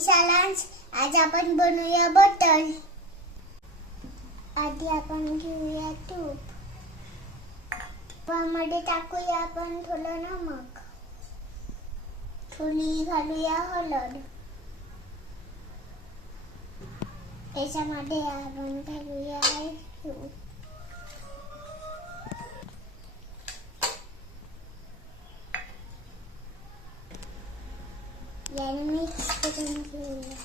सालांश. आज आपण बनवूया बटर. आधी आपण घेऊया तूप. त्यामध्ये टाकूया आपण थोडं नमक. थोडी घालूया हळद. त्याच्यामध्ये आपण घालूया आईस क्यूब. याने मिक्स करून घेऊया.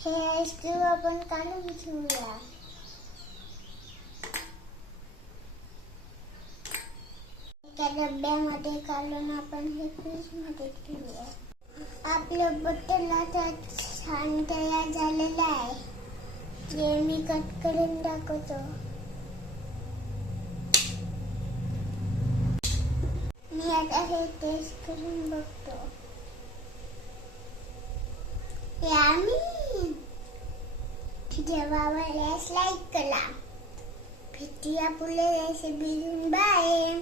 हे आईस्क्रीम आपण काढून घेऊया. एका डब्यामध्ये काढून आपण हे फ्रीज मध्ये ठेवूया. आपलं बटर आता छान तयार झालेलं आहे. हे मी कट करून दाखवतो. मी आता हे टेस्ट करून बघतो. यामी. जेव्हा आवडल्यास लाईक करा. भेटूया पुढे रेसिपी. बाय.